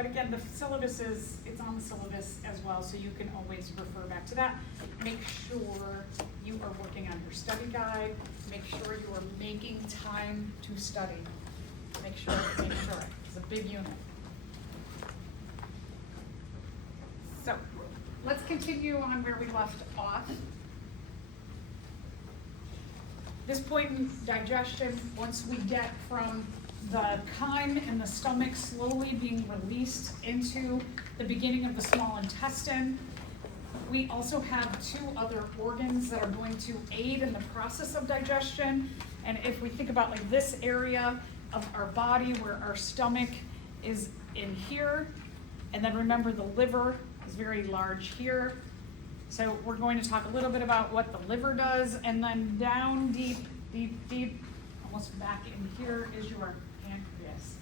But again, the syllabus it's on the syllabus as well, so you can always refer back to that. Make sure you are working on your study guide. Make sure you are making time to study. Make sure, it's a big unit. So, let's continue on where we left off. This point in digestion, once we get from the chyme in the stomach slowly being released into the beginning of the small intestine, we also have two other organs that are going to aid in the process of digestion. And if we think about like this area of our body where our stomach is in here, and then remember the liver is very large here. So we're going to talk a little bit about what the liver does, and then down deep, almost back in here is your pancreas.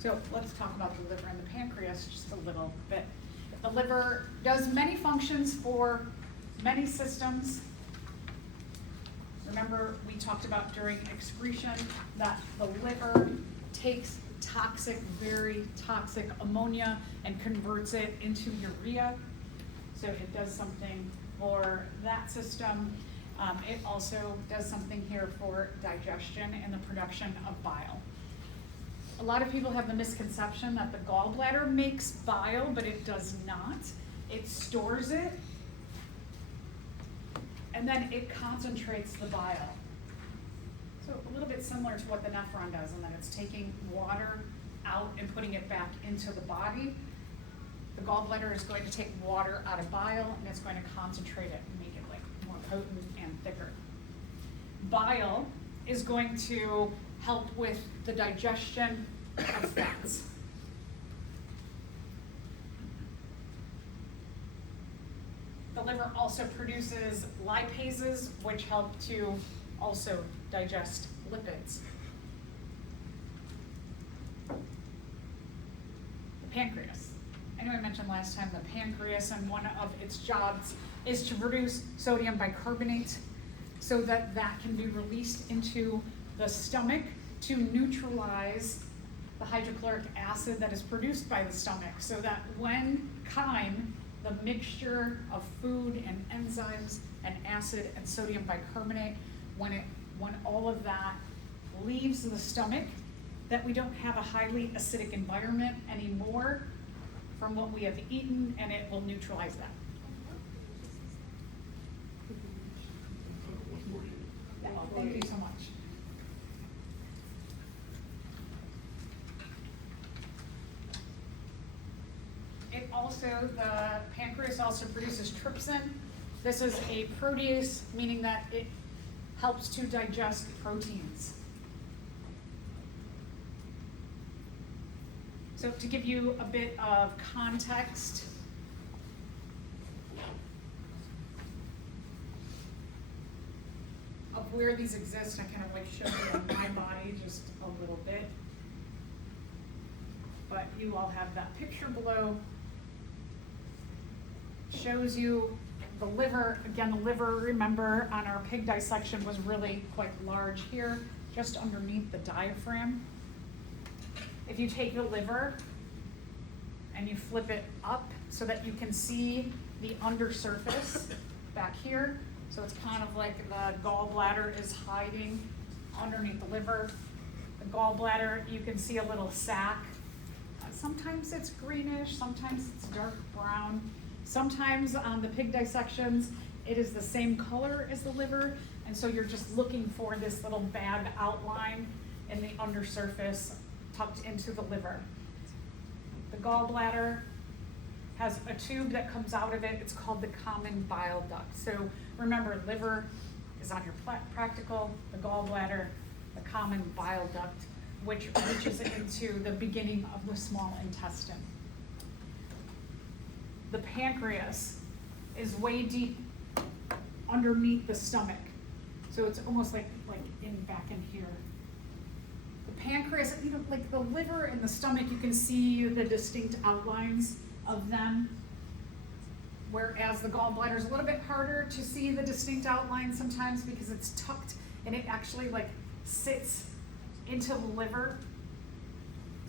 So let's talk about the liver and the pancreas just a little bit. The liver does many functions for many systems. Remember, we talked about during excretion that the liver takes toxic, very toxic ammonia and converts it into urea. So it does something for that system. It also does something here for digestion and the production of bile. A lot of people have the misconception that the gallbladder makes bile, but it does not. It stores it, and then it concentrates the bile. So a little bit similar to what the nephron does, in that it's taking water out and putting it back into the body. The gallbladder is going to take water out of bile, and it's going to concentrate it and make it like more potent and thicker. Bile is going to help with the digestion of fats. The liver also produces lipases, which help to also digest lipids. The pancreas. I know I mentioned last time the pancreas, and one of its jobs is to produce sodium bicarbonate so that that can be released into the stomach to neutralize the hydrochloric acid that is produced by the stomach, so that when chyme, the mixture of food and enzymes and acid and sodium bicarbonate, when all of that leaves the stomach, that we don't have a highly acidic environment anymore from what we have eaten, and it will neutralize that. Yeah, thank you so much. The pancreas also produces trypsin. This is a protease, meaning that it helps to digest proteins. So to give you a bit of context, of where these exist, I kind of like show you on my body just a little bit. But you all have that picture below. Shows you the liver. Again, the liver, remember, on our pig dissection was really quite large here, just underneath the diaphragm. If you take the liver and you flip it up so that you can see the undersurface back here, so it's kind of like the gallbladder is hiding underneath the liver. The gallbladder, you can see a little sac. Sometimes it's greenish, sometimes it's dark brown. Sometimes on the pig dissections, it is the same color as the liver, and so you're just looking for this little bag outline in the undersurface tucked into the liver. The gallbladder has a tube that comes out of it. It's called the common bile duct. So remember, liver is on your practical, the gallbladder, the common bile duct, which reaches into the beginning of the small intestine. The pancreas is way deep underneath the stomach. So it's almost like back in here. The pancreas, like the liver and the stomach, you can see the distinct outlines of them. Whereas the gallbladder is a little bit harder to see the distinct outlines sometimes because it's tucked and it actually sits into the liver.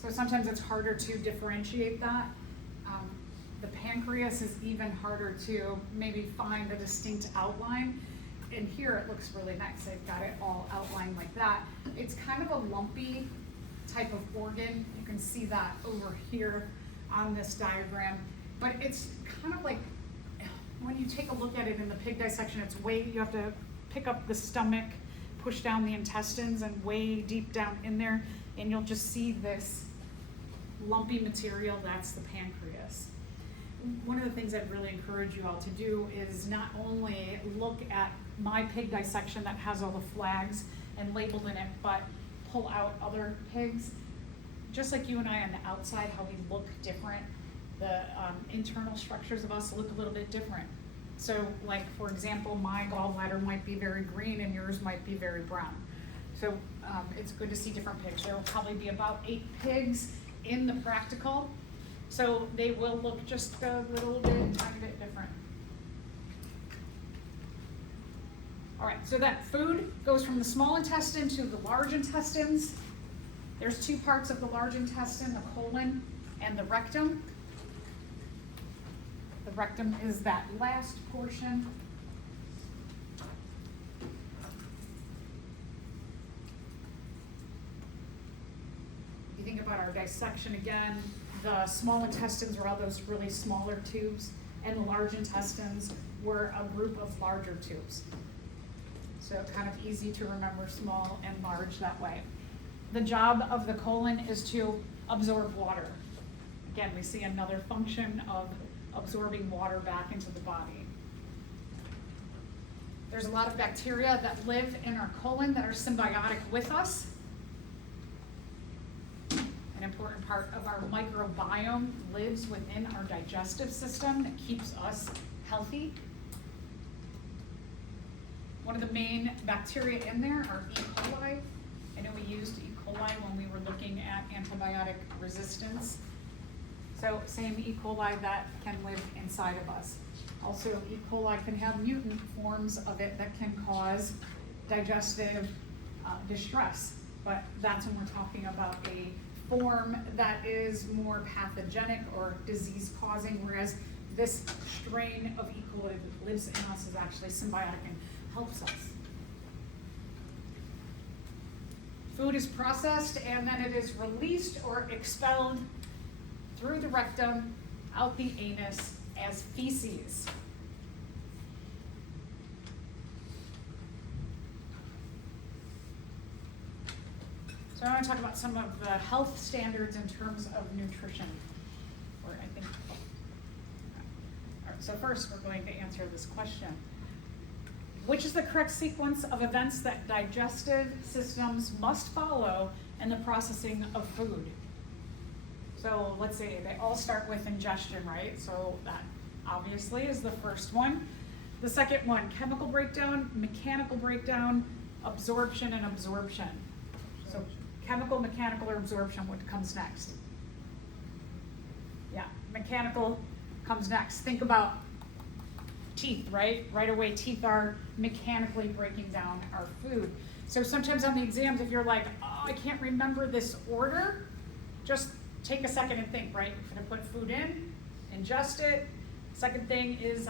So sometimes it's harder to differentiate that. The pancreas is even harder to maybe find a distinct outline. And here it looks really nice. They've got it all outlined like that. It's kind of a lumpy type of organ. You can see that over here on this diagram. But it's kind of like, when you take a look at it in the pig dissection, it's you have to pick up the stomach, push down the intestines, and way deep down in there, and you'll just see this lumpy material. That's the pancreas. One of the things I'd really encourage you all to do is not only look at my pig dissection that has all the flags and labeled in it, but pull out other pigs. Just like you and I on the outside, how we look different, the internal structures of us look a little bit different. So like, for example, my gallbladder might be very green and yours might be very brown. So it's good to see different pigs. There will probably be about 8 pigs in the practical. So they will look just a little bit, tiny bit different. All right, so that food goes from the small intestine to the large intestines. There's 2 parts of the large intestine, the colon and the rectum. The rectum is that last portion. You think about our dissection again, the small intestines are all those really smaller tubes, and the large intestines were a group of larger tubes. So kind of easy to remember small and large that way. The job of the colon is to absorb water. Again, we see another function of absorbing water back into the body. There's a lot of bacteria that live in our colon that are symbiotic with us. An important part of our microbiome lives within our digestive system that keeps us healthy. One of the main bacteria in there are E. coli. I know we used E. coli when we were looking at antibiotic resistance. So same E. coli that can live inside of us. Also, E. coli can have mutant forms of it that can cause digestive distress. But that's when we're talking about a form that is more pathogenic or disease-causing, whereas this strain of E. coli that lives in us is actually symbiotic and helps us. Food is processed and then it is released or expelled through the rectum, out the anus as feces. So I want to talk about some of the health standards in terms of nutrition. All right, so first we're going to answer this question. Which is the correct sequence of events that digestive systems must follow in the processing of food? So let's say they all start with ingestion, right? So that obviously is the first one. The second one, chemical breakdown, mechanical breakdown, absorption, and absorption. So chemical, mechanical, or absorption, what comes next? Yeah, mechanical comes next. Think about teeth, right? Right away, teeth are mechanically breaking down our food. So sometimes on the exams, if you're like, oh, I can't remember this order, just take a second and think, right? You're gonna put food in, ingest it. Second thing is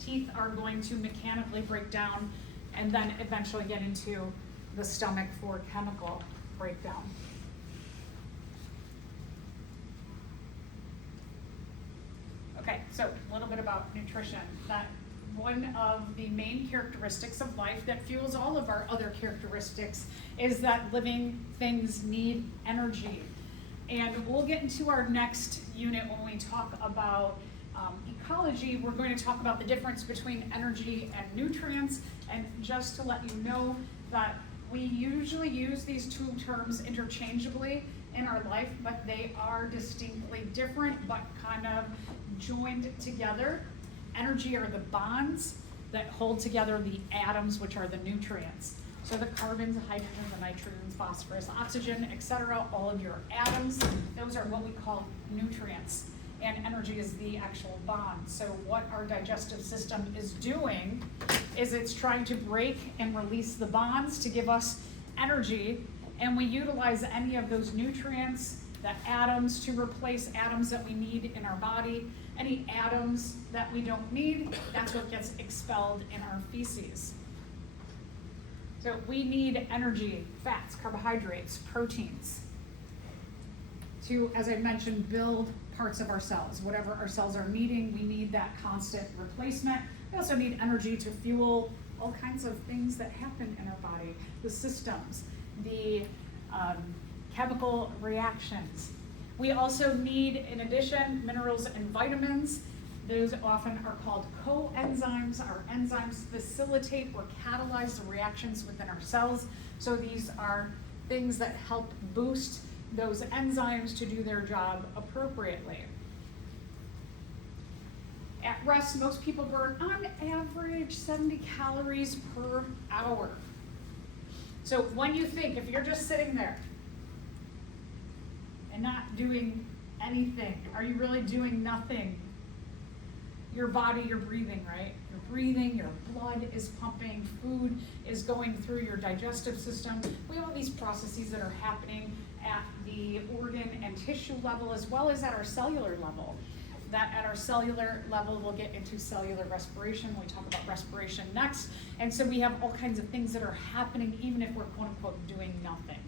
teeth are going to mechanically break down and then eventually get into the stomach for chemical breakdown. Okay, so a little bit about nutrition. That one of the main characteristics of life that fuels all of our other characteristics is that living things need energy. And we'll get into our next unit when we talk about ecology. We're going to talk about the difference between energy and nutrients. And just to let you know that we usually use these 2 terms interchangeably in our life, but they are distinctly different, but kind of joined together. Energy are the bonds that hold together the atoms, which are the nutrients. So the carbons, the hydrogens, the nitrogens, phosphorus, oxygen, etc., all of your atoms, those are what we call nutrients. And energy is the actual bond. So what our digestive system is doing is it's trying to break and release the bonds to give us energy, and we utilize any of those nutrients the atoms to replace atoms that we need in our body. Any atoms that we don't need, that's what gets expelled in our feces. So we need energy, fats, carbohydrates, proteins to, as I mentioned, build parts of our cells. Whatever our cells are needing, we need that constant replacement. We also need energy to fuel all kinds of things that happen in our body, the systems, the chemical reactions. We also need, in addition, minerals and vitamins. Those often are called coenzymes. Our enzymes facilitate or catalyze the reactions within our cells. So these are things that help boost those enzymes to do their job appropriately. At rest, most people burn on average 70 calories per hour. So when you think, if you're just sitting there and not doing anything, are you really doing nothing? Your body, you're breathing, right? You're breathing, your blood is pumping, food is going through your digestive system. We have all these processes that are happening at the organ and tissue level as well as at our cellular level. That at our cellular level, we'll get into cellular respiration. We talk about respiration next. And so we have all kinds of things that are happening even if we're quote unquote doing nothing.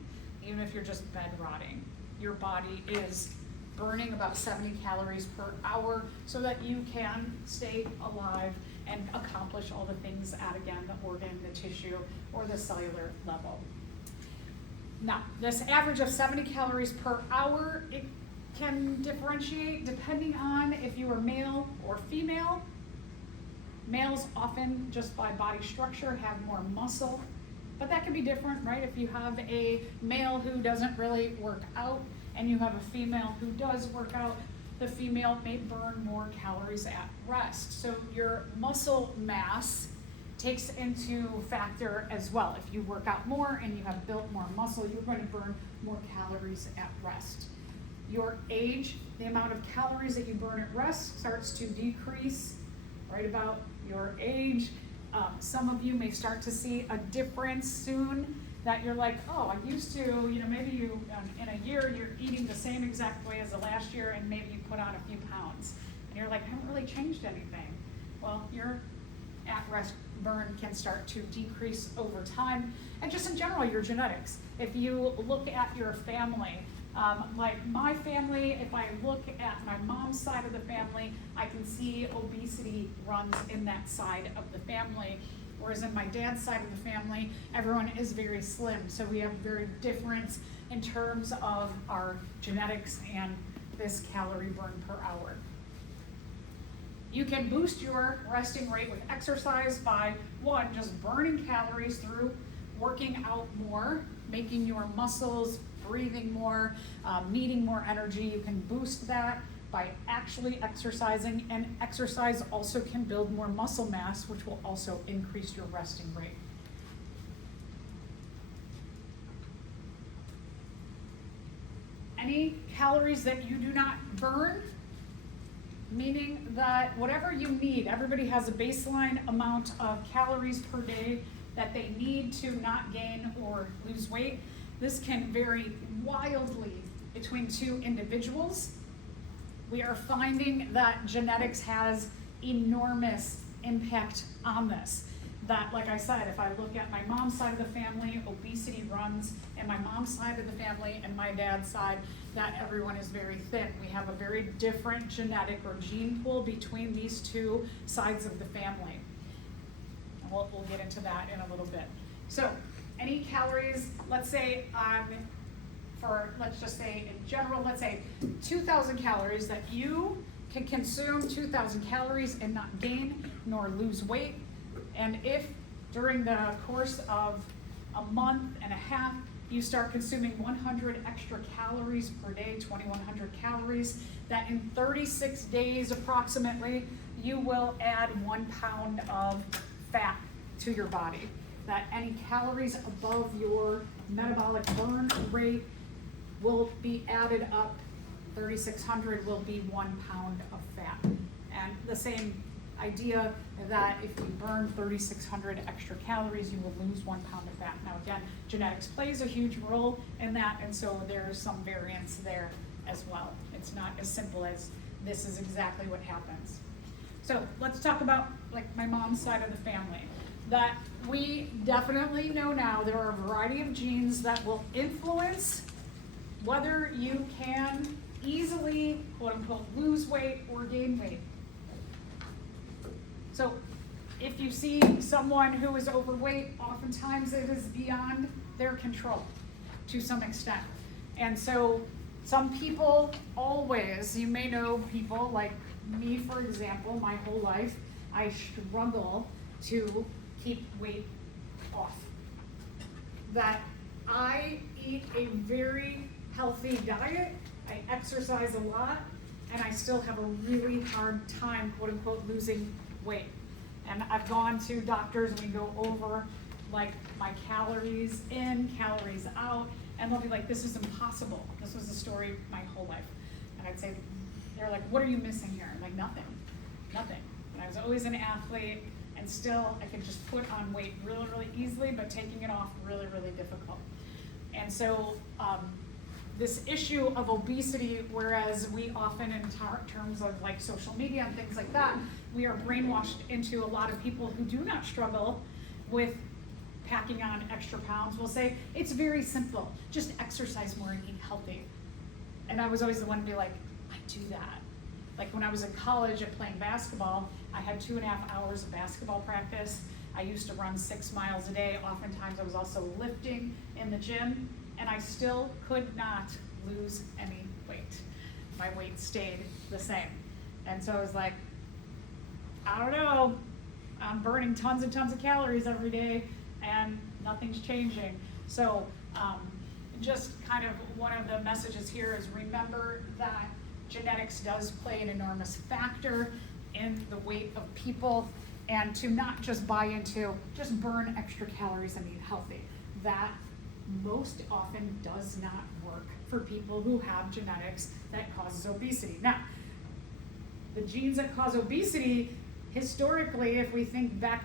Even if you're just bed rotting, your body is burning about 70 calories per hour so that you can stay alive and accomplish all the things at, again, the organ, the tissue, or the cellular level. Now, this average of 70 calories per hour, it can differentiate depending on if you are male or female. Males often, just by body structure, have more muscle, but that can be different, right? If you have a male who doesn't really work out and you have a female who does work out, the female may burn more calories at rest. So your muscle mass takes into factor as well. If you work out more and you have built more muscle, you're going to burn more calories at rest. Your age, the amount of calories that you burn at rest starts to decrease right about your age. Some of you may start to see a difference soon that you're like, oh, I used to, maybe you, in a year, you're eating the same exact way as the last year and maybe you put on a few pounds. And you're like, I haven't really changed anything. Well, your at-rest burn can start to decrease over time. And just in general, your genetics. If you look at your family, like my family, if I look at my mom's side of the family, I can see obesity runs in that side of the family. Whereas in my dad's side of the family, everyone is very slim. So we have very difference in terms of our genetics and this calorie burn per hour. You can boost your resting rate with exercise by, one, just burning calories through working out more, making your muscles, breathing more, needing more energy. You can boost that by actually exercising, and exercise also can build more muscle mass, which will also increase your resting rate. Any calories that you do not burn, meaning that whatever you need, everybody has a baseline amount of calories per day that they need to not gain or lose weight. This can vary wildly between two individuals. We are finding that genetics has enormous impact on this. That, like I said, if I look at my mom's side of the family, obesity runs in my mom's side of the family and my dad's side, that everyone is very thin. We have a very different genetic or gene pool between these two sides of the family. And we'll get into that in a little bit. So, any calories, let's say let's just say in general, let's say 2,000 calories that you can consume 2,000 calories and not gain nor lose weight. And if during the course of a month and a half, you start consuming 100 extra calories per day, 2,100 calories, that in 36 days approximately, you will add 1 pound of fat to your body. That any calories above your metabolic burn rate will be added up. 3,600 will be 1 pound of fat. And the same idea that if you burn 3,600 extra calories, you will lose 1 pound of fat. Now again, genetics plays a huge role in that, and so there's some variance there as well. It's not as simple as this is exactly what happens. So let's talk about like my mom's side of the family. That we definitely know now there are a variety of genes that will influence whether you can easily, quote unquote, lose weight or gain weight. So if you see someone who is overweight, oftentimes it is beyond their control to some extent. And so some people always, you may know people like me, for example, my whole life, I struggle to keep weight off. That I eat a very healthy diet, I exercise a lot, and I still have a really hard time, quote unquote, losing weight. And I've gone to doctors and we go over like my calories in, calories out, and they'll be like, this is impossible. This was the story my whole life. And I'd say, they're like, what are you missing here? I'm like, nothing. And I was always an athlete, and still I could just put on weight really, really easily, but taking it off really, really difficult. And so this issue of obesity, whereas we often in terms of like social media and things like that, we are brainwashed into a lot of people who do not struggle with packing on extra pounds will say, it's very simple, just exercise more and eat healthy. And I was always the one to be like, I do that. Like when I was in college and playing basketball, I had 2.5 hours of basketball practice. I used to run 6 miles a day. Oftentimes I was also lifting in the gym, and I still could not lose any weight. My weight stayed the same. And so I was like, I don't know, I'm burning tons and tons of calories every day and nothing's changing. So just kind of one of the messages here is remember that genetics does play an enormous factor in the weight of people, and to not just buy into just burn extra calories and eat healthy. That most often does not work for people who have genetics that causes obesity. Now, the genes that cause obesity, historically, if we think back,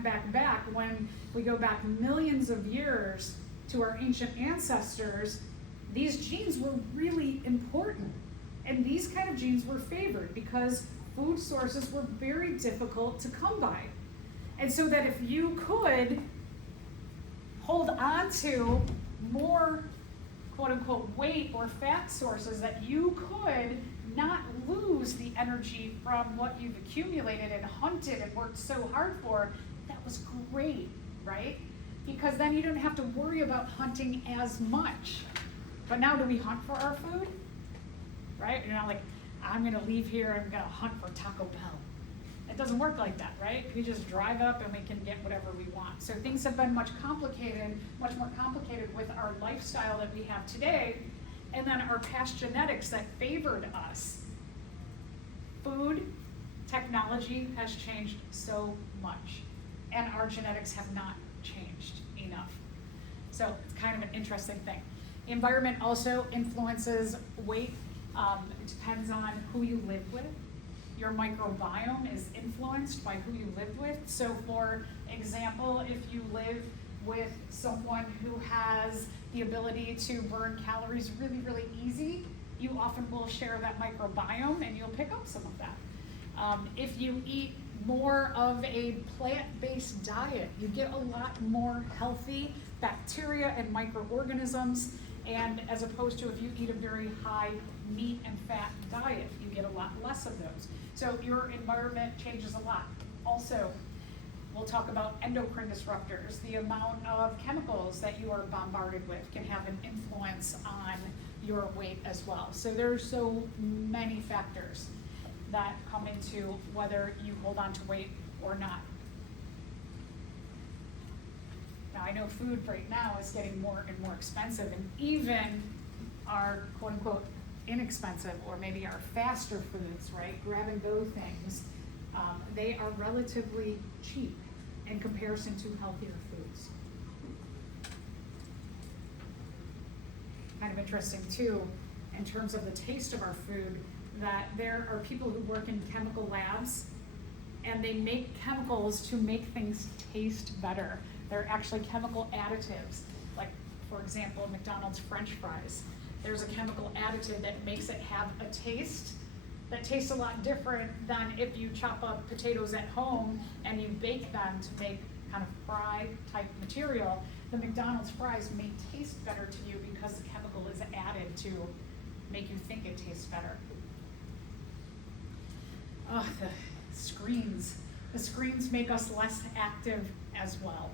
when we go back millions of years to our ancient ancestors, these genes were really important. And these kind of genes were favored because food sources were very difficult to come by. And so that if you could hold on to more quote unquote weight or fat sources, that you could not lose the energy from what you've accumulated and hunted and worked so hard for, that was great, right? Because then you didn't have to worry about hunting as much. But now do we hunt for our food? Right? You're not like, I'm gonna leave here, I'm gonna hunt for Taco Bell. It doesn't work like that, right? We just drive up and we can get whatever we want. So things have been much more complicated with our lifestyle that we have today, and then our past genetics that favored us. Food, technology has changed so much, and our genetics have not changed enough. So it's kind of an interesting thing. Environment also influences weight. It depends on who you live with. Your microbiome is influenced by who you live with. So for example, if you live with someone who has the ability to burn calories really, really easy, you often will share that microbiome and you'll pick up some of that. If you eat more of a plant-based diet, you get a lot more healthy bacteria and microorganisms, and as opposed to if you eat a very high meat and fat diet, you get a lot less of those. So your environment changes a lot. Also, we'll talk about endocrine disruptors. The amount of chemicals that you are bombarded with can have an influence on your weight as well. So there's so many factors that come into whether you hold on to weight or not. Now I know food right now is getting more and more expensive, and even our quote unquote inexpensive or maybe our faster foods, right? Grab and go things, they are relatively cheap in comparison to healthier foods. Kind of interesting too, in terms of the taste of our food, that there are people who work in chemical labs and they make chemicals to make things taste better. They're actually chemical additives, like for example, McDonald's French fries. there's a chemical additive that makes it have a taste that tastes a lot different than if you chop up potatoes at home and you bake them to make kind of fry type material. The McDonald's fries may taste better to you because the chemical is added to make you think it tastes better. Oh, the screens. The screens make us less active as well.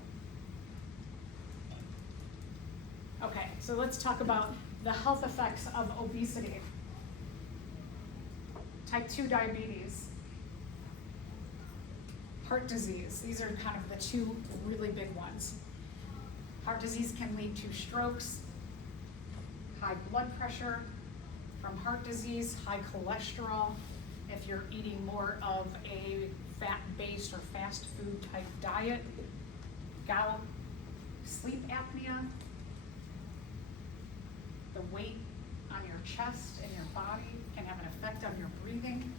Okay, so let's talk about the health effects of obesity. Type 2 diabetes, heart disease. These are kind of the two really big ones. Heart disease can lead to strokes, high blood pressure from heart disease, high cholesterol, if you're eating more of a fat-based or fast food type diet, gout, sleep apnea, the weight on your chest and your body can have an effect on your breathing,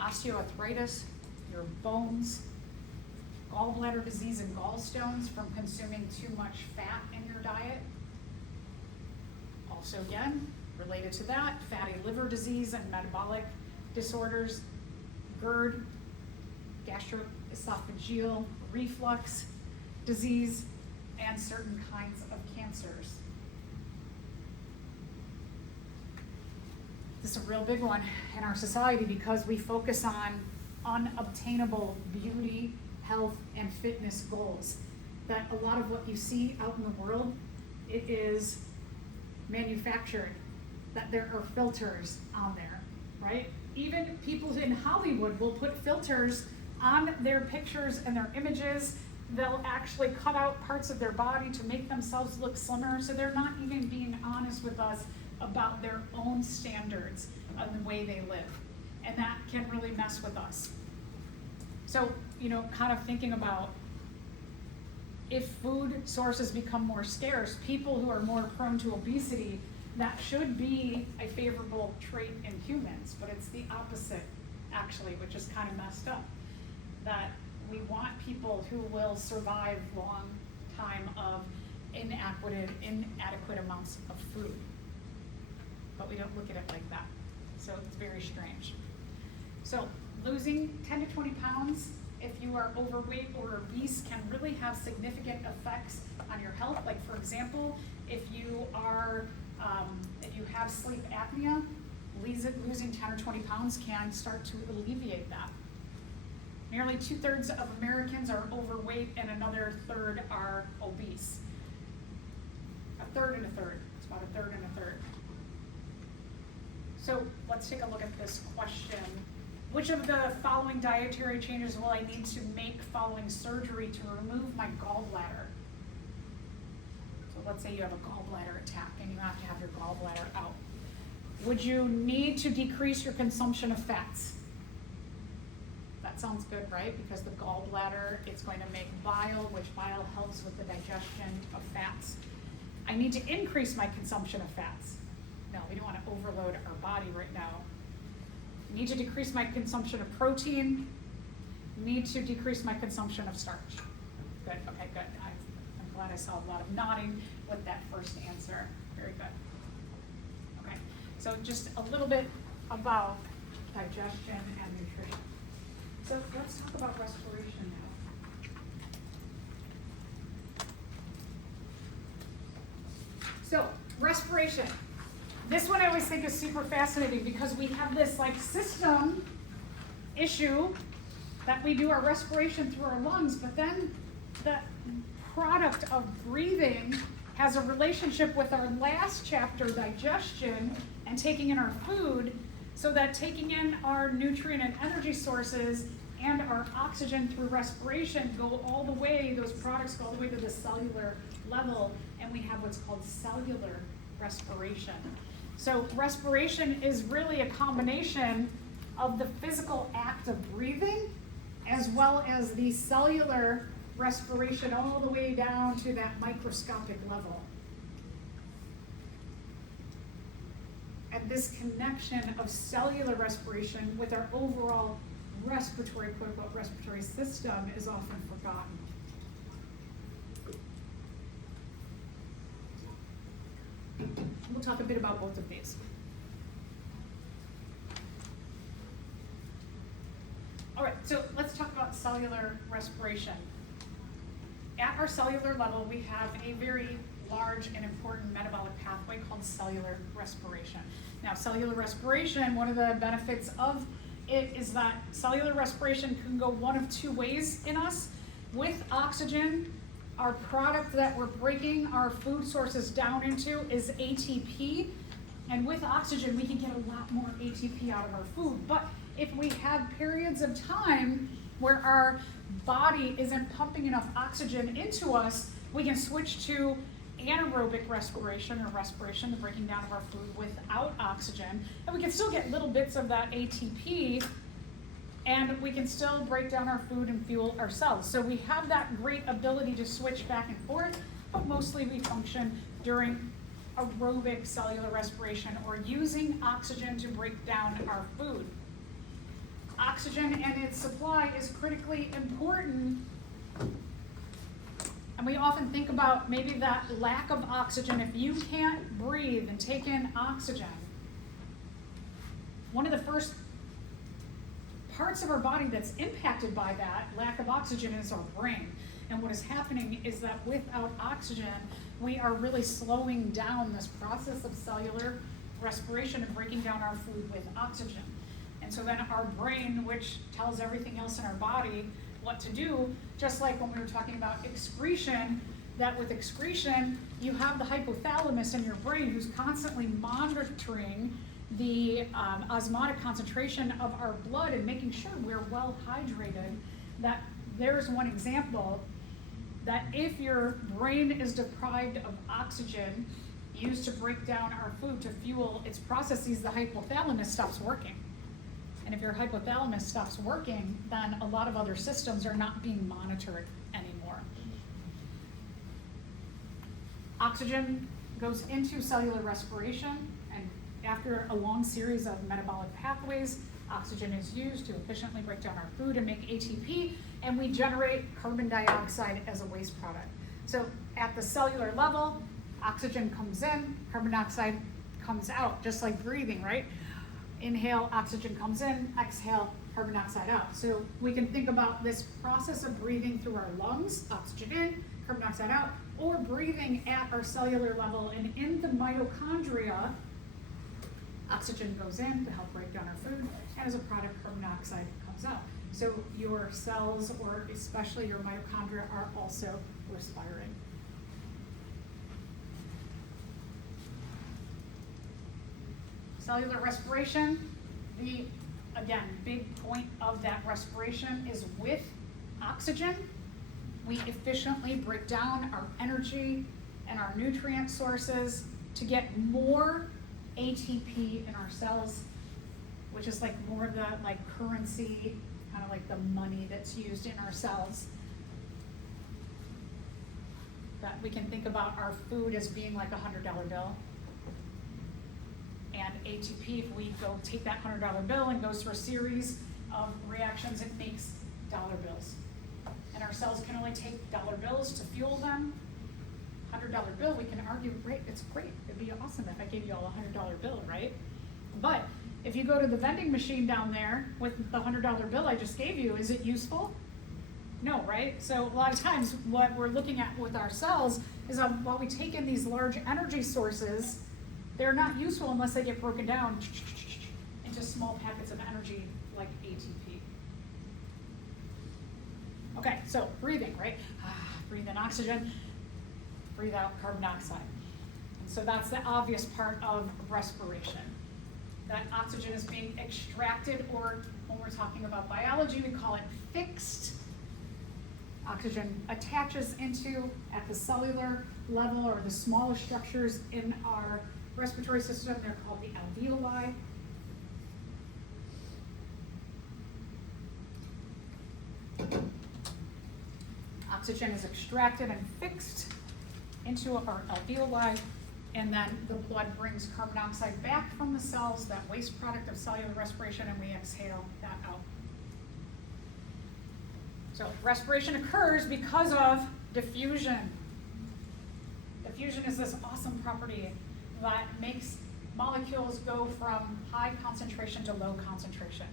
osteoarthritis, your bones, gallbladder disease and gallstones from consuming too much fat in your diet. Also again, related to that, fatty liver disease and metabolic disorders, GERD, gastroesophageal reflux disease, and certain kinds of cancers. This is a real big one in our society because we focus on unobtainable beauty, health, and fitness goals. That a lot of what you see out in the world, it is manufactured, that there are filters on there, right? Even people in Hollywood will put filters on their pictures and their images. They'll actually cut out parts of their body to make themselves look slimmer, so they're not even being honest with us about their own standards of the way they live. And that can really mess with us. So, kind of thinking about if food sources become more scarce, people who are more prone to obesity, that should be a favorable trait in humans, but it's the opposite, actually, which is kind of messed up. That we want people who will survive long time of inadequate amounts of food. But we don't look at it like that. So it's very strange. So losing 10 to 20 pounds, if you are overweight or obese, can really have significant effects on your health. Like for example, if you have sleep apnea, losing 10 or 20 pounds can start to alleviate that. Nearly 2/3 of Americans are overweight and another third are obese. A third and a third. It's about a third and a third. So let's take a look at this question. Which of the following dietary changes will I need to make following surgery to remove my gallbladder? So let's say you have a gallbladder attack and you have to have your gallbladder out. Would you need to decrease your consumption of fats? That sounds good, right? Because the gallbladder, it's going to make bile, which bile helps with the digestion of fats. I need to increase my consumption of fats. No, we don't want to overload our body right now. Need to decrease my consumption of protein. Need to decrease my consumption of starch. Good, okay, good. I'm glad I saw a lot of nodding with that first answer. Very good. Okay, so just a little bit about digestion and nutrition. So let's talk about respiration now. So, respiration. This one I always think is super fascinating because we have this system issue that we do our respiration through our lungs, but then the product of breathing has a relationship with our last chapter, digestion, and taking in our food, so that taking in our nutrient and energy sources and our oxygen through respiration go all the way, those products go all the way to the cellular level, and we have what's called cellular respiration. So respiration is really a combination of the physical act of breathing as well as the cellular respiration all the way down to that microscopic level. And this connection of cellular respiration with our overall respiratory, quote-unquote, respiratory system is often forgotten. we'll talk a bit about both of these. All right, so let's talk about cellular respiration. At our cellular level, we have a very large and important metabolic pathway called cellular respiration. Now, cellular respiration, one of the benefits of it is that cellular respiration can go one of two ways in us. With oxygen, our product that we're breaking our food sources down into is ATP. And with oxygen, we can get a lot more ATP out of our food. But if we have periods of time where our body isn't pumping enough oxygen into us, we can switch to anaerobic respiration, or respiration, the breaking down of our food without oxygen. And we can still get little bits of that ATP, and we can still break down our food and fuel ourselves. So we have that great ability to switch back and forth, but mostly we function during aerobic cellular respiration, or using oxygen to break down our food. Oxygen and its supply is critically important, and we often think about maybe that lack of oxygen. If you can't breathe and take in oxygen, one of the first parts of our body that's impacted by that lack of oxygen is our brain. And what is happening is that without oxygen, we are really slowing down this process of cellular respiration and breaking down our food with oxygen. And so then our brain, which tells everything else in our body what to do, just like when we were talking about excretion, that with excretion, you have the hypothalamus in your brain who's constantly monitoring the osmotic concentration of our blood and making sure we're well hydrated. That there's one example that if your brain is deprived of oxygen used to break down our food to fuel its processes, the hypothalamus stops working. And if your hypothalamus stops working, then a lot of other systems are not being monitored anymore. Oxygen goes into cellular respiration, and after a long series of metabolic pathways, oxygen is used to efficiently break down our food and make ATP, and we generate carbon dioxide as a waste product. So at the cellular level, oxygen comes in, carbon dioxide comes out, just like breathing, right? Inhale, oxygen comes in, exhale, carbon dioxide out. So we can think about this process of breathing through our lungs, oxygen in, carbon dioxide out, or breathing at our cellular level, and in the mitochondria, oxygen goes in to help break down our food, and as a product, carbon dioxide comes out. So your cells, or especially your mitochondria, are also respiring. Cellular respiration, the, again, big point of that respiration is with oxygen, we efficiently break down our energy and our nutrient sources to get more ATP in our cells, which is like more of the like currency, kind of like the money that's used in our cells. That we can think about our food as being like $100 bill. And ATP, if we go take that $100 bill and goes through a series of reactions, it makes dollar bills. And our cells can only take dollar bills to fuel them. $100 bill, we can argue, great, it's great. It'd be awesome if I gave you all a $100 bill, right? But if you go to the vending machine down there with the $100 bill I just gave you, is it useful? No, right? So a lot of times what we're looking at with our cells is while we take in these large energy sources, they're not useful unless they get broken down into small packets of energy like ATP. Okay, so breathing, right? Breathe in oxygen, breathe out carbon dioxide. And so that's the obvious part of respiration. That oxygen is being extracted, or when we're talking about biology, we call it fixed. Oxygen attaches into, at the cellular level, or the smallest structures in our respiratory system, they're called the alveoli. Oxygen is extracted and fixed into our alveoli, and then the blood brings carbon dioxide back from the cells, that waste product of cellular respiration, and we exhale that out. So respiration occurs because of diffusion. Diffusion is this awesome property that makes molecules go from high concentration to low concentration.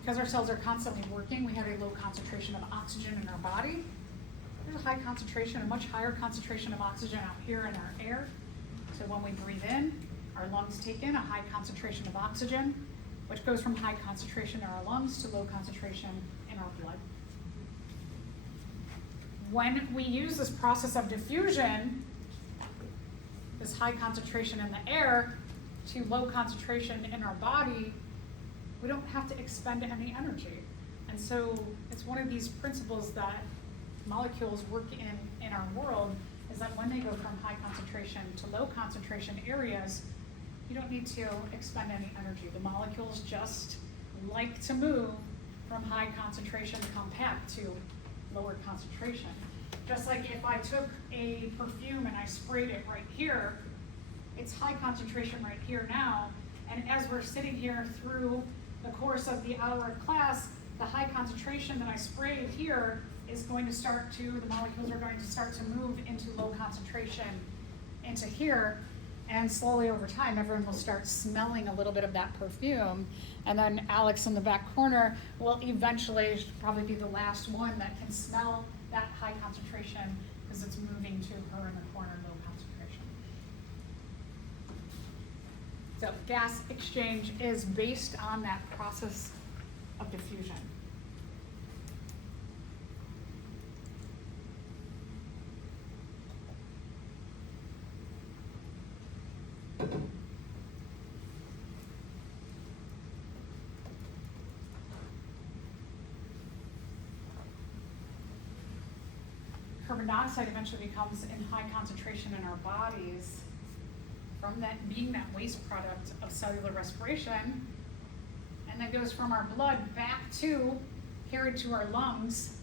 Because our cells are constantly working, we have a low concentration of oxygen in our body. There's a high concentration, a much higher concentration of oxygen out here in our air. So when we breathe in, our lungs take in a high concentration of oxygen, which goes from high concentration in our lungs to low concentration in our blood. When we use this process of diffusion, this high concentration in the air to low concentration in our body, we don't have to expend any energy. And so it's one of these principles that molecules work in our world, is that when they go from high concentration to low concentration areas, you don't need to expend any energy. The molecules just like to move from high concentration compact to lower concentration. Just like if I took a perfume and I sprayed it right here, it's high concentration right here now, and as we're sitting here through the course of the hour of class, the high concentration that I sprayed here is going to start to, the molecules are going to start to move into low concentration into here, and slowly over time everyone will start smelling a little bit of that perfume, and then Alex in the back corner will eventually probably be the last one that can smell that high concentration because it's moving to her in the corner, low concentration. So gas exchange is based on that process of diffusion. Carbon dioxide eventually becomes in high concentration in our bodies from that being that waste product of cellular respiration, and that goes from our blood back to, carried to our lungs.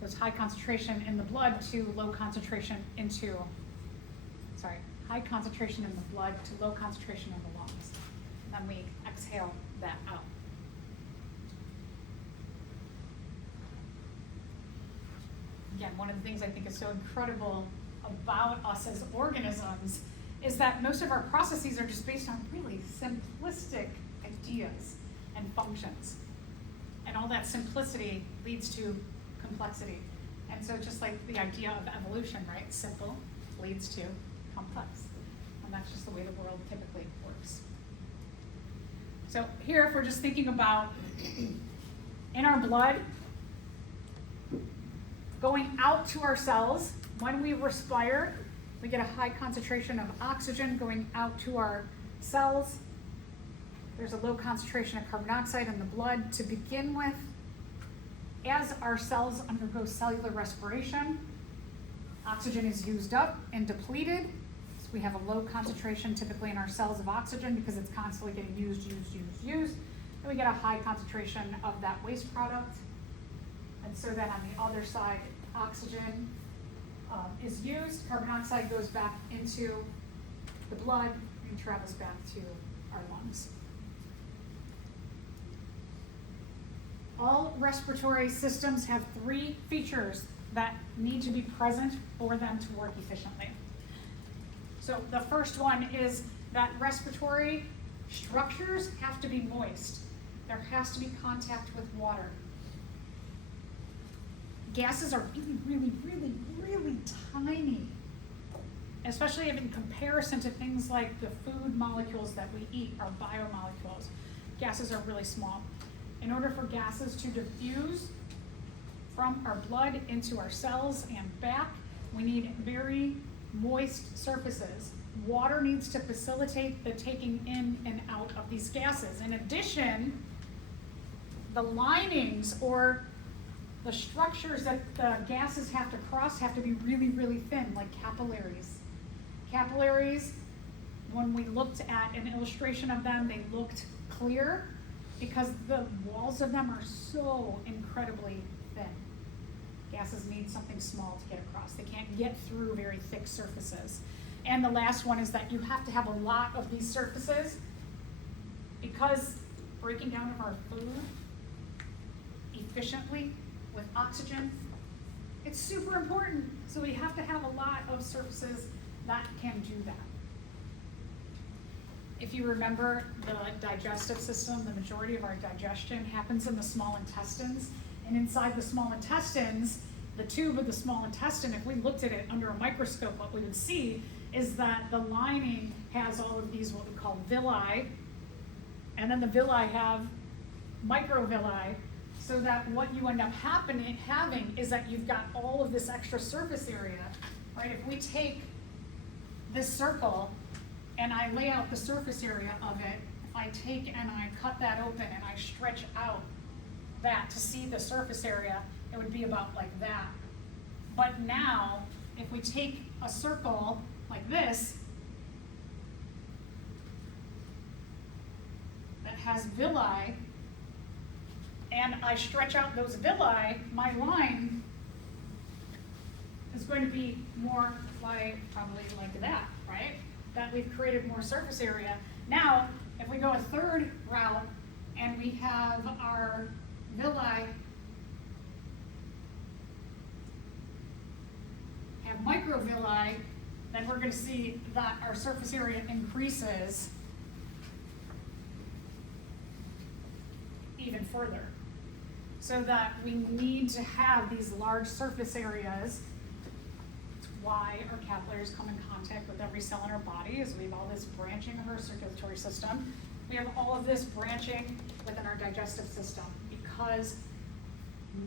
Goes high concentration in the blood to low concentration into, high concentration in the blood to low concentration in the lungs. And then we exhale that out. Again, one of the things I think is so incredible about us as organisms is that most of our processes are just based on really simplistic ideas and functions. And all that simplicity leads to complexity. And so just like the idea of evolution, right? Simple leads to complex. And that's just the way the world typically works. So here, if we're just thinking about in our blood, going out to our cells, when we respire, we get a high concentration of oxygen going out to our cells. There's a low concentration of carbon dioxide in the blood to begin with. As our cells undergo cellular respiration, oxygen is used up and depleted. So we have a low concentration typically in our cells of oxygen because it's constantly getting used. And we get a high concentration of that waste product. And so then on the other side, oxygen is used, carbon dioxide goes back into the blood and travels back to our lungs. All respiratory systems have three features that need to be present for them to work efficiently. So the first one is that respiratory structures have to be moist. There has to be contact with water. Gases are really tiny, especially in comparison to things like the food molecules that we eat, our biomolecules. Gases are really small. In order for gases to diffuse from our blood into our cells and back, we need very moist surfaces. Water needs to facilitate the taking in and out of these gases. In addition, the linings or the structures that the gases have to cross have to be really thin, like capillaries. Capillaries, when we looked at an illustration of them, they looked clear because the walls of them are so incredibly thin. Gases need something small to get across. They can't get through very thick surfaces. And the last one is that you have to have a lot of these surfaces because breaking down of our food efficiently with oxygen It's super important. So we have to have a lot of surfaces that can do that. If you remember the digestive system, the majority of our digestion happens in the small intestines. And inside the small intestines, the tube of the small intestine, if we looked at it under a microscope, what we would see is that the lining has all of these what we call villi, and then the villi have microvilli, so that what you end up having is that you've got all of this extra surface area, right? If we take this circle and I lay out the surface area of it, if I take and I cut that open and I stretch out that to see the surface area, it would be about like that. But now, if we take a circle like this, that has villi, and I stretch out those villi, my line is going to be more like, probably like that, right? That we've created more surface area. Now, if we go a third route and we have our villi have microvilli, then we're going to see that our surface area increases even further. So that we need to have these large surface areas. It's why our capillaries come in contact with every cell in our body, is we have all this branching of our circulatory system. We have all of this branching within our digestive system because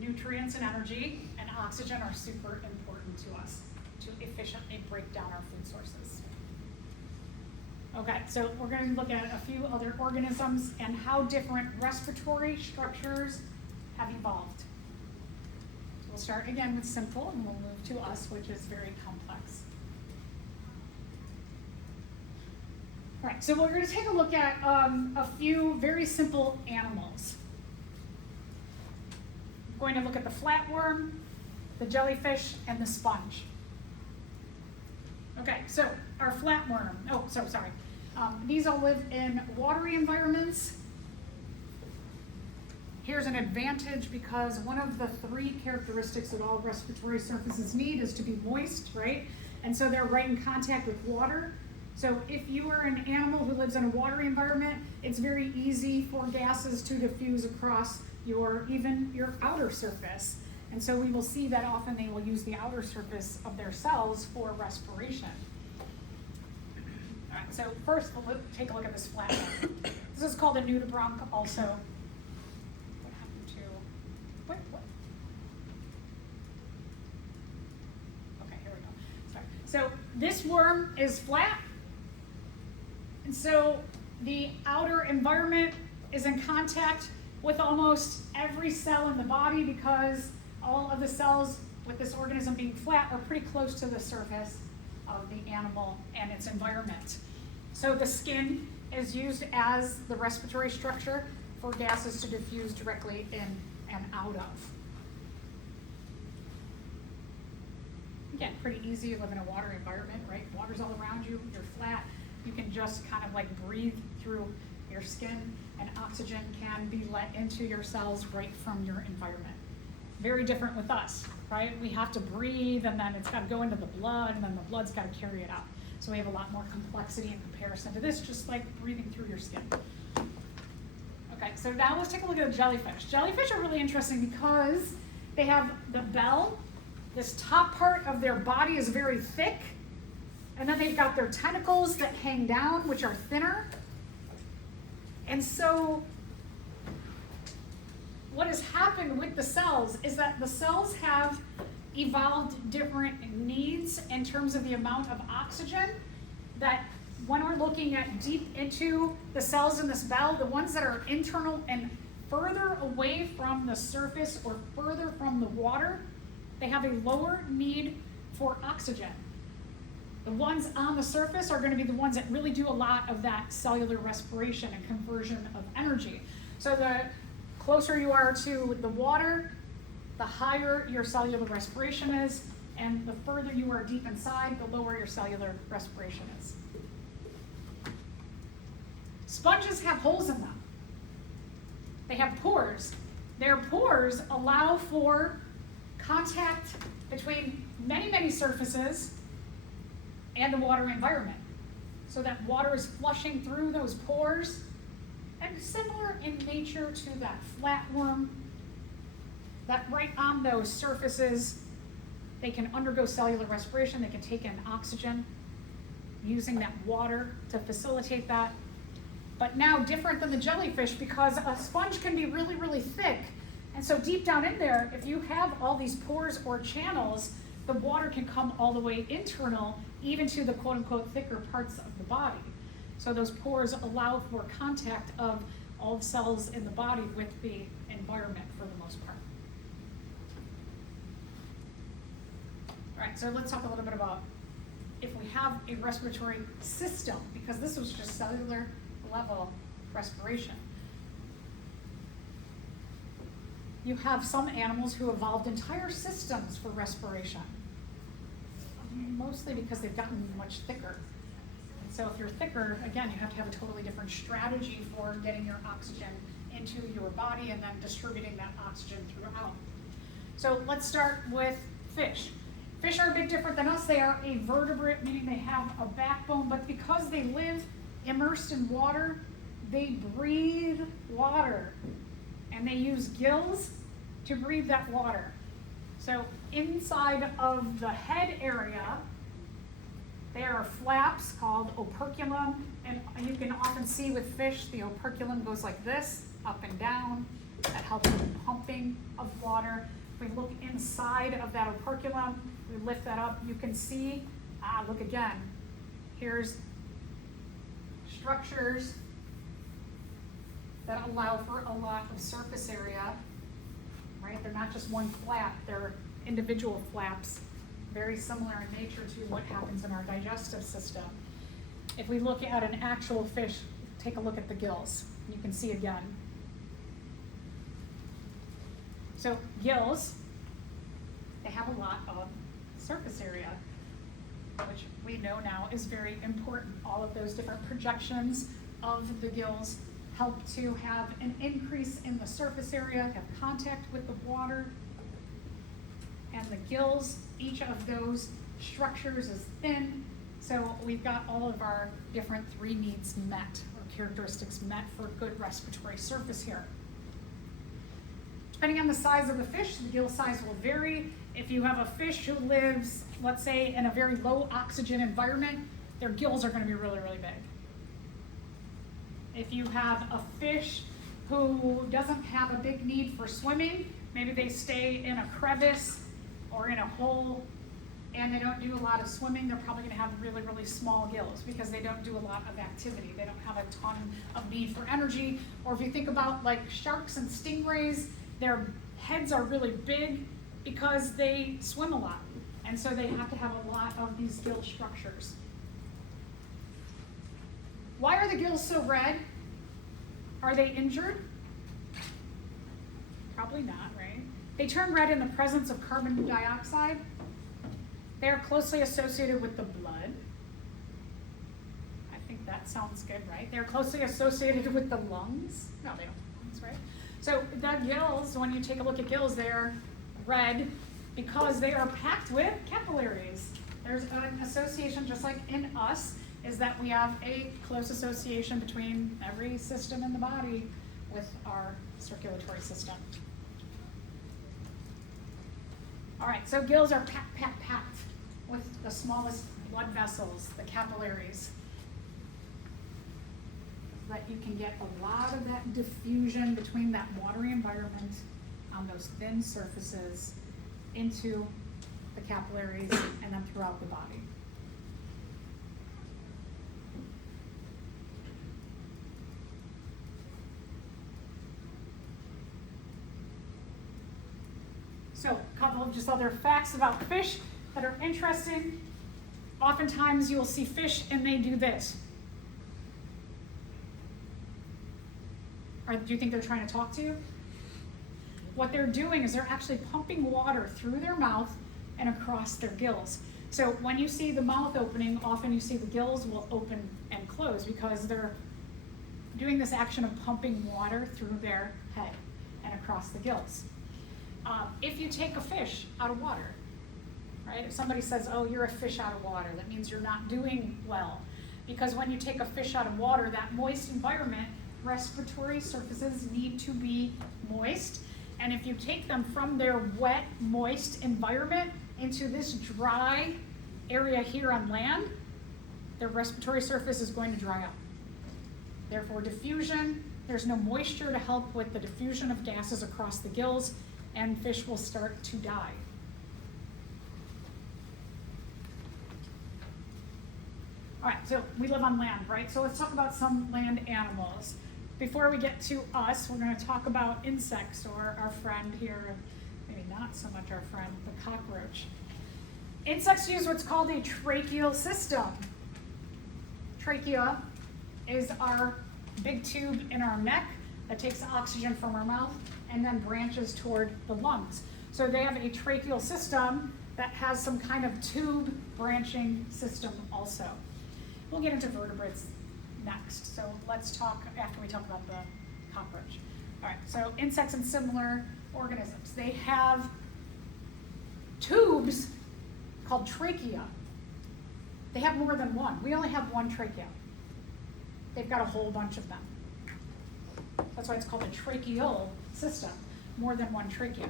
nutrients and energy and oxygen are super important to us to efficiently break down our food sources. Okay, so we're going to look at a few other organisms and how different respiratory structures have evolved. So we'll start again with simple and we'll move to us, which is very complex. All right, so we're going to take a look at a few very simple animals. We're going to look at the flatworm, the jellyfish, and the sponge. Okay, so our flatworm, these all live in watery environments. Here's an advantage because one of the three characteristics that all respiratory surfaces need is to be moist, right? And so they're right in contact with water. So if you are an animal who lives in a watery environment, it's very easy for gases to diffuse across even your outer surface. And so we will see that often they will use the outer surface of their cells for respiration. All right, so first we'll take a look at this flatworm. This is called a nudibranch also. What happened to, what? Okay, here we go. Sorry. So this worm is flat. And so the outer environment is in contact with almost every cell in the body because all of the cells with this organism being flat are pretty close to the surface of the animal and its environment. So the skin is used as the respiratory structure for gases to diffuse directly in and out of. Again, pretty easy. You live in a watery environment, right? Water's all around you, you're flat. You can just kind of like breathe through your skin, and oxygen can be let into your cells right from your environment. Very different with us, right? We have to breathe, and then it's got to go into the blood, and then the blood's got to carry it out. So we have a lot more complexity in comparison to this, just like breathing through your skin. Okay, so now let's take a look at the jellyfish. Jellyfish are really interesting because they have the bell. This top part of their body is very thick, and then they've got their tentacles that hang down, which are thinner. And so what has happened with the cells is that the cells have evolved different needs in terms of the amount of oxygen that when we're looking at deep into the cells in this bell, the ones that are internal and further away from the surface or further from the water, they have a lower need for oxygen. The ones on the surface are going to be the ones that really do a lot of that cellular respiration and conversion of energy. So the closer you are to the water, the higher your cellular respiration is, and the further you are deep inside, the lower your cellular respiration is. Sponges have holes in them. They have pores. Their pores allow for contact between many, many surfaces and the water environment. So that water is flushing through those pores, and similar in nature to that flatworm, that right on those surfaces, they can undergo cellular respiration, they can take in oxygen using that water to facilitate that. But now different than the jellyfish, because a sponge can be really, really thick. And so deep down in there, if you have all these pores or channels, the water can come all the way internal, even to the quote unquote thicker parts of the body. So those pores allow for contact of all the cells in the body with the environment for the most part. All right, so let's talk a little bit about if we have a respiratory system, because this was just cellular level respiration. You have some animals who evolved entire systems for respiration, mostly because they've gotten much thicker. And so if you're thicker, again, you have to have a totally different strategy for getting your oxygen into your body and then distributing that oxygen throughout. So let's start with fish. Fish are a bit different than us. They are a vertebrate, meaning they have a backbone, but because they live immersed in water, they breathe water, and they use gills to breathe that water. So inside of the head area, there are flaps called operculum, and you can often see with fish, the operculum goes like this, up and down. That helps with the pumping of water. If we look inside of that operculum, we lift that up, you can see, look again, here's structures that allow for a lot of surface area, right? They're not just one flap, they're individual flaps, very similar in nature to what happens in our digestive system. If we look at an actual fish, take a look at the gills. You can see again. So gills, they have a lot of surface area, which we know now is very important. All of those different projections of the gills help to have an increase in the surface area, have contact with the water. And the gills, each of those structures is thin, so we've got all of our different 3 needs met, or characteristics met for good respiratory surface here. Depending on the size of the fish, the gill size will vary. If you have a fish who lives, let's say, in a very low oxygen environment, their gills are going to be really, really big. If you have a fish who doesn't have a big need for swimming, maybe they stay in a crevice or in a hole and they don't do a lot of swimming, they're probably going to have really, really small gills because they don't do a lot of activity. They don't have a ton of need for energy. Or if you think about like sharks and stingrays, their heads are really big because they swim a lot. And so they have to have a lot of these gill structures. Why are the gills so red? Are they injured? Probably not, right? They turn red in the presence of carbon dioxide. They are closely associated with the blood. I think that sounds good, right? They're closely associated with the lungs. No, they don't have lungs, right? So the gills, when you take a look at gills, they're red because they are packed with capillaries. There's an association, just like in us, is that we have a close association between every system in the body with our circulatory system. All right, so gills are packed with the smallest blood vessels, the capillaries, so that you can get a lot of that diffusion between that watery environment on those thin surfaces into the capillaries and then throughout the body. So a couple of just other facts about fish that are interesting. Oftentimes you'll see fish and they do this. Or do you think they're trying to talk to you? What they're doing is they're actually pumping water through their mouth and across their gills. So when you see the mouth opening, often you see the gills will open and close because they're doing this action of pumping water through their head and across the gills. If you take a fish out of water right? If somebody says, oh, you're a fish out of water, that means you're not doing well. Because when you take a fish out of water, that moist environment, respiratory surfaces need to be moist. And if you take them from their wet, moist environment into this dry area here on land, their respiratory surface is going to dry up. Therefore, diffusion, there's no moisture to help with the diffusion of gases across the gills, and fish will start to die. All right, so we live on land, right? So let's talk about some land animals. Before we get to us, we're going to talk about insects, or our friend here, maybe not so much our friend, the cockroach. Insects use what's called a tracheal system. Trachea is our big tube in our neck that takes oxygen from our mouth and then branches toward the lungs. So they have a tracheal system that has some kind of tube branching system also. We'll get into vertebrates next, so let's talk after we talk about the cockroach. All right, so insects and similar organisms. They have tubes called trachea. They have more than one. We only have one trachea. They've got a whole bunch of them. That's why it's called a tracheal system, more than one trachea.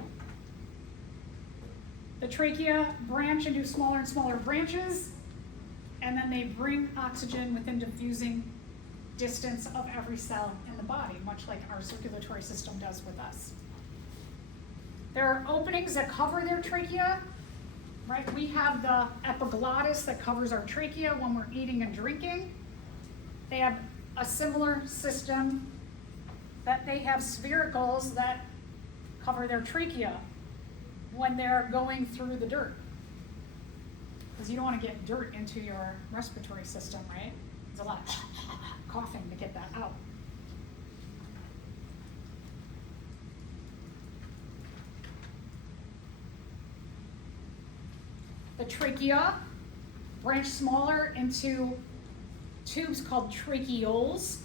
The trachea branch into smaller and smaller branches, and then they bring oxygen within diffusing distance of every cell in the body, much like our circulatory system does with us. There are openings that cover their trachea, right? We have the epiglottis that covers our trachea when we're eating and drinking. They have a similar system that they have sphericals that cover their trachea when they're going through the dirt. Because you don't want to get dirt into your respiratory system, right? There's a lot of coughing to get that out. The trachea branch smaller into tubes called tracheoles.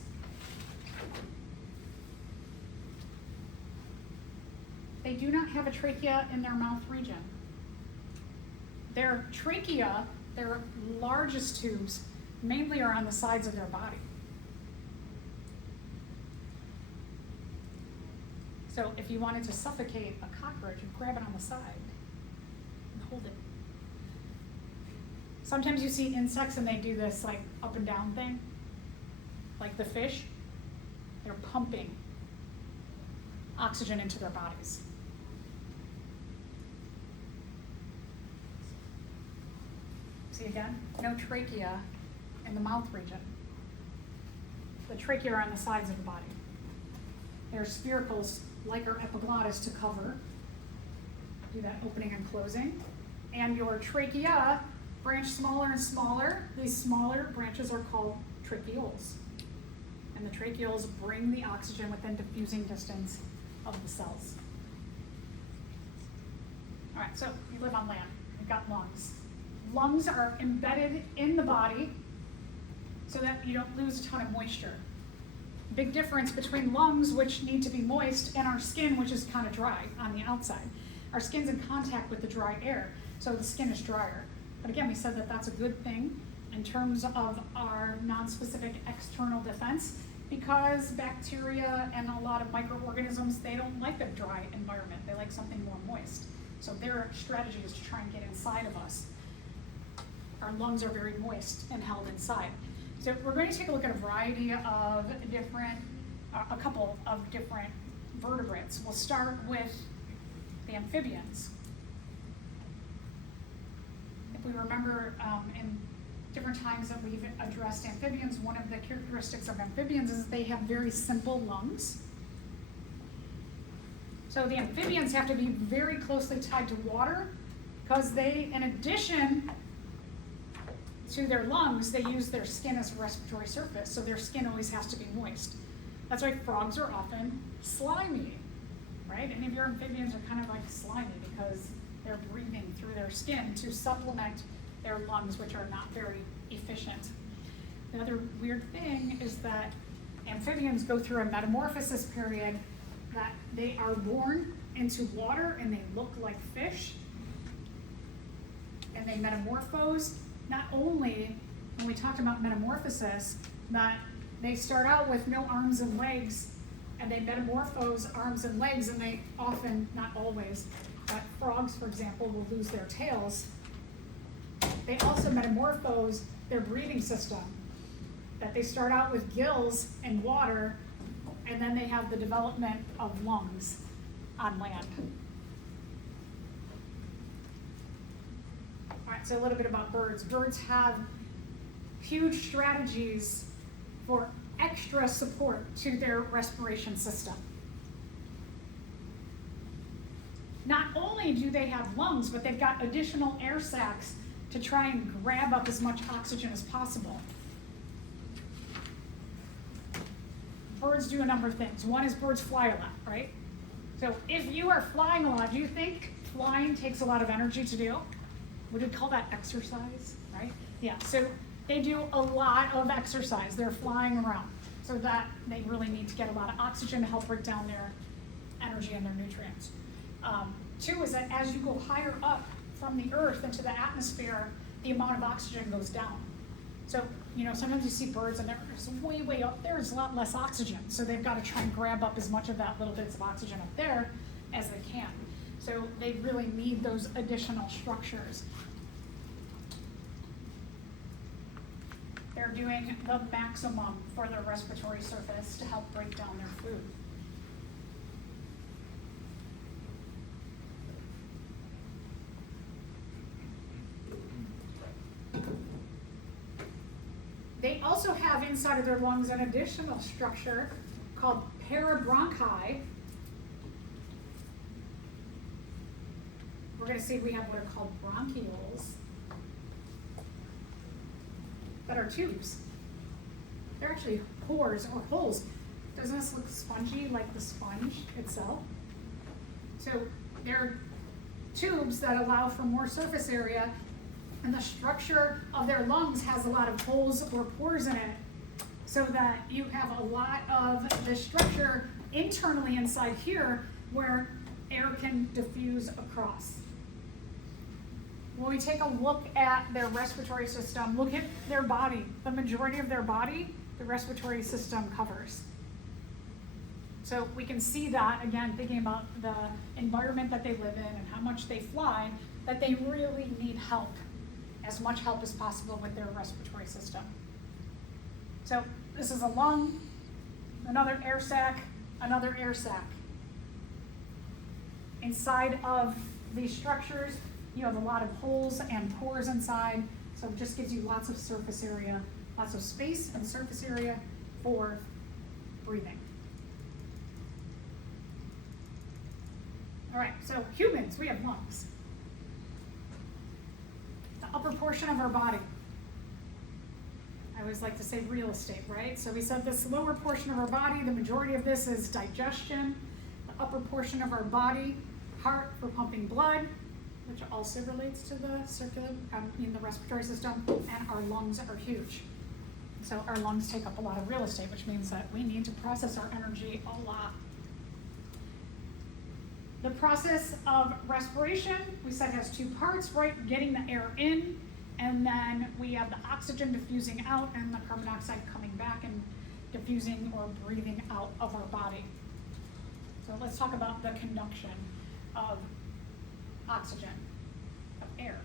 They do not have a trachea in their mouth region. Their trachea, their largest tubes, mainly are on the sides of their body. So if you wanted to suffocate a cockroach, you grab it on the side and hold it. Sometimes you see insects and they do this like up and down thing, like the fish. They're pumping oxygen into their bodies. See again, no trachea in the mouth region. The trachea are on the sides of the body. There are sphericals like our epiglottis to cover, do that opening and closing. And your trachea branch smaller and smaller. These smaller branches are called tracheoles. And the tracheoles bring the oxygen within diffusing distance of the cells. All right, so you live on land. You've got lungs. Lungs are embedded in the body so that you don't lose a ton of moisture. Big difference between lungs, which need to be moist, and our skin, which is kind of dry on the outside. Our skin's in contact with the dry air, so the skin is drier. But again, we said that that's a good thing in terms of our non-specific external defense, because bacteria and a lot of microorganisms, they don't like a dry environment. They like something more moist. So their strategy is to try and get inside of us. Our lungs are very moist and held inside. So we're going to take a look at a variety of different, a couple of different vertebrates. We'll start with the amphibians. If we remember in different times that we've addressed amphibians, one of the characteristics of amphibians is they have very simple lungs. So the amphibians have to be very closely tied to water because they, in addition to their lungs, they use their skin as a respiratory surface, so their skin always has to be moist. That's why frogs are often slimy, right? Any of your amphibians are kind of like slimy because they're breathing through their skin to supplement their lungs, which are not very efficient. The other weird thing is that amphibians go through a metamorphosis period that they are born into water and they look like fish. and they metamorphose. Not only, when we talked about metamorphosis, that they start out with no arms and legs, and they metamorphose arms and legs, and they often, not always, but frogs, for example, will lose their tails. They also metamorphose their breathing system, that they start out with gills and water, and then they have the development of lungs on land. All right, so a little bit about birds. Birds have huge strategies for extra support to their respiration system. Not only do they have lungs, but they've got additional air sacs to try and grab up as much oxygen as possible. Birds do a number of things. One is birds fly a lot, right? So if you are flying a lot, do you think flying takes a lot of energy to do? Would we call that exercise, right? Yeah, so they do a lot of exercise. They're flying around, so that they really need to get a lot of oxygen to help break down their energy and their nutrients. Two is that as you go higher up from the earth into the atmosphere, the amount of oxygen goes down. So, sometimes you see birds and they're way, way up there, there's a lot less oxygen. So they've got to try and grab up as much of that little bits of oxygen up there as they can. So they really need those additional structures. They're doing the maximum for their respiratory surface to help break down their food. They also have inside of their lungs an additional structure called parabronchi. We're going to see we have what are called bronchioles that are tubes. They're actually pores or holes. Doesn't this look spongy like the sponge itself? So they're tubes that allow for more surface area, and the structure of their lungs has a lot of holes or pores in it, so that you have a lot of the structure internally inside here where air can diffuse across. When we take a look at their respiratory system, look at their body. The majority of their body, the respiratory system covers. So we can see that, again, thinking about the environment that they live in and how much they fly, that they really need help, as much help as possible with their respiratory system. So this is a lung, another air sac, another air sac. Inside of these structures, you have a lot of holes and pores inside, so it just gives you lots of surface area, lots of space and surface area for breathing. All right, so humans, we have lungs. The upper portion of our body. I always like to say real estate, right? So we said this lower portion of our body, the majority of this is digestion. The upper portion of our body, heart for pumping blood, which also relates to the the respiratory system, and our lungs are huge. So our lungs take up a lot of real estate, which means that we need to process our energy a lot. The process of respiration, we said, has two parts, right? Getting the air in, and then we have the oxygen diffusing out and the carbon dioxide coming back and diffusing or breathing out of our body. So let's talk about the conduction of oxygen, of air.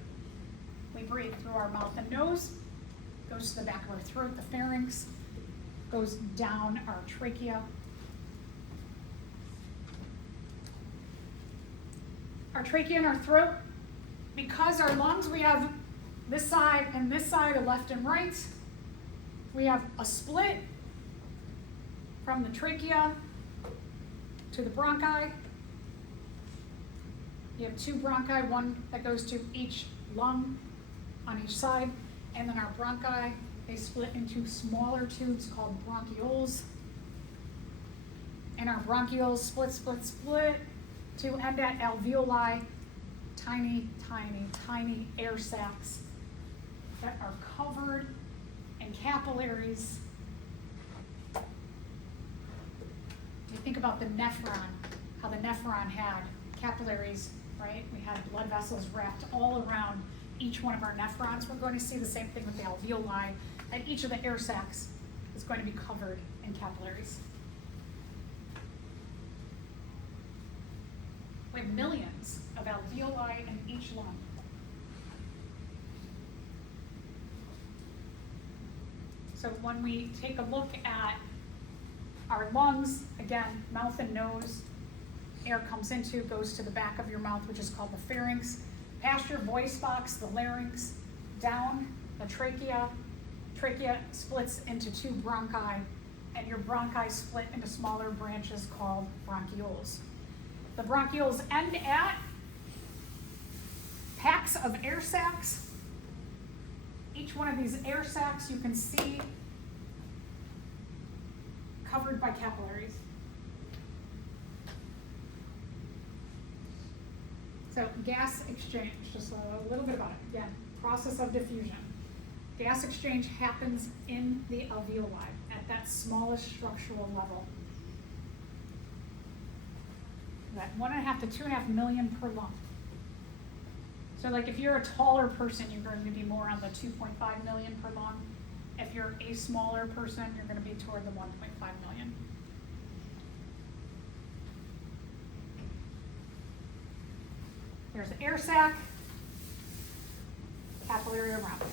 We breathe through our mouth and nose, goes to the back of our throat, the pharynx, goes down our trachea. Our trachea and our throat, because our lungs, we have this side and this side, a left and right. We have a split from the trachea to the bronchi. You have two bronchi, one that goes to each lung on each side, and then our bronchi, they split into smaller tubes called bronchioles. And our bronchioles split to end at alveoli, tiny, tiny, tiny air sacs that are covered in capillaries. You think about the nephron, how the nephron had capillaries, right? We had blood vessels wrapped all around each one of our nephrons. We're going to see the same thing with the alveoli, and each of the air sacs is going to be covered in capillaries. We have millions of alveoli in each lung. So when we take a look at our lungs, again, mouth and nose, air comes into, goes to the back of your mouth, which is called the pharynx. Past your voice box, the larynx, down the trachea. Trachea splits into two bronchi, and your bronchi split into smaller branches called bronchioles. The bronchioles end at packs of air sacs. Each one of these air sacs you can see covered by capillaries. So gas exchange, just a little bit about it. Again, process of diffusion. Gas exchange happens in the alveoli at that smallest structural level. That 1.5 to 2.5 million per lung. So like if you're a taller person, you're going to be more on the 2.5 million per lung. If you're a smaller person, you're going to be toward the 1.5 million. There's the air sac, capillary around it.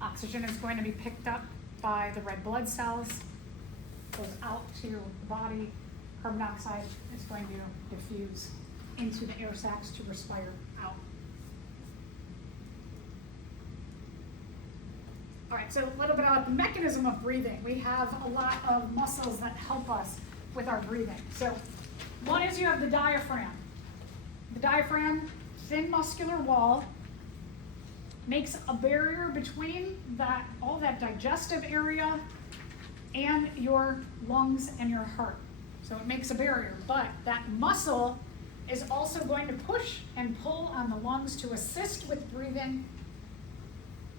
Oxygen is going to be picked up by the red blood cells, goes out to the body. Carbon dioxide is going to diffuse into the air sacs to respire out. All right, so a little bit about the mechanism of breathing. We have a lot of muscles that help us with our breathing. So one is you have the diaphragm. The diaphragm, thin muscular wall, makes a barrier between all that digestive area and your lungs and your heart. So it makes a barrier, but that muscle is also going to push and pull on the lungs to assist with breathing.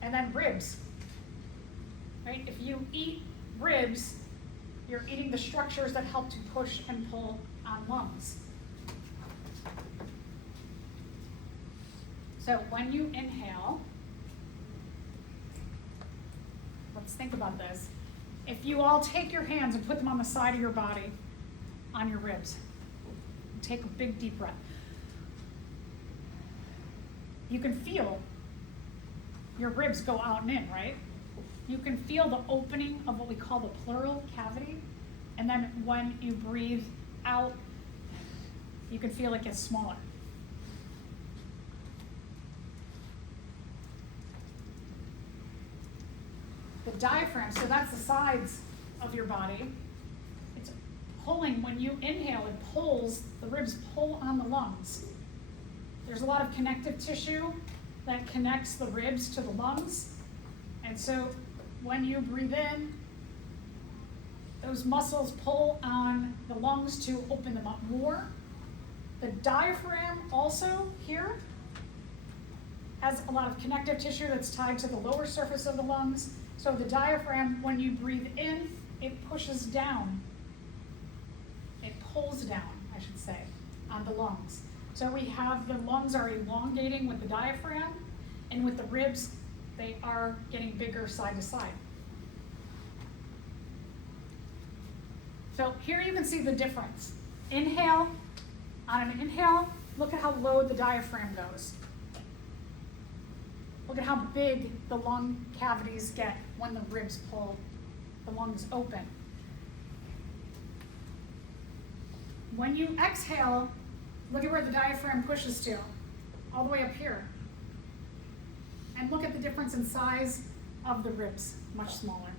And then ribs, right? If you eat ribs, you're eating the structures that help to push and pull on lungs. So when you inhale, let's think about this. If you all take your hands and put them on the side of your body, on your ribs, take a big deep breath. You can feel your ribs go out and in, right? You can feel the opening of what we call the pleural cavity, and then when you breathe out, you can feel it gets smaller. The diaphragm, so that's the sides of your body. It's pulling, when you inhale, it pulls, the ribs pull on the lungs. There's a lot of connective tissue that connects the ribs to the lungs. And so when you breathe in, those muscles pull on the lungs to open them up more. The diaphragm also here has a lot of connective tissue that's tied to the lower surface of the lungs. So the diaphragm, when you breathe in, it pushes down. It pulls down, I should say, on the lungs. So we have the lungs are elongating with the diaphragm, and with the ribs, they are getting bigger side to side. So here you can see the difference. Inhale, on an inhale, look at how low the diaphragm goes. Look at how big the lung cavities get when the ribs pull the lungs open. When you exhale, look at where the diaphragm pushes to, all the way up here. And look at the difference in size of the ribs, much smaller.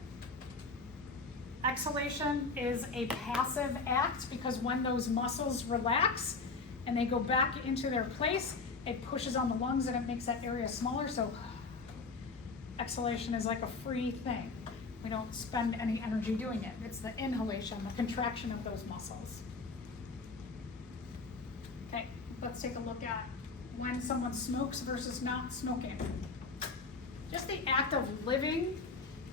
Exhalation is a passive act because when those muscles relax and they go back into their place, it pushes on the lungs and it makes that area smaller. So exhalation is like a free thing. We don't spend any energy doing it. It's the inhalation, the contraction of those muscles. Okay, let's take a look at when someone smokes versus not smoking. Just the act of living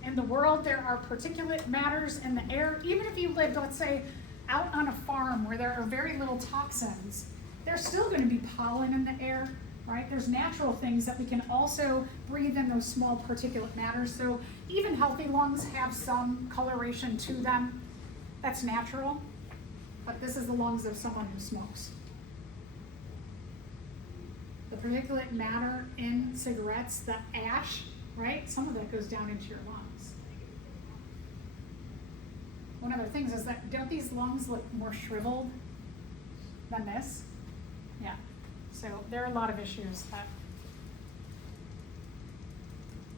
in the world, there are particulate matters in the air. Even if you lived, let's say, out on a farm where there are very little toxins, there's still gonna be pollen in the air, right? There's natural things that we can also breathe in, those small particulate matters. So even healthy lungs have some coloration to them. That's natural, but this is the lungs of someone who smokes. The particulate matter in cigarettes, the ash, right? Some of that goes down into your lungs. One of the things is that, don't these lungs look more shriveled than this? Yeah. So there are a lot of issues that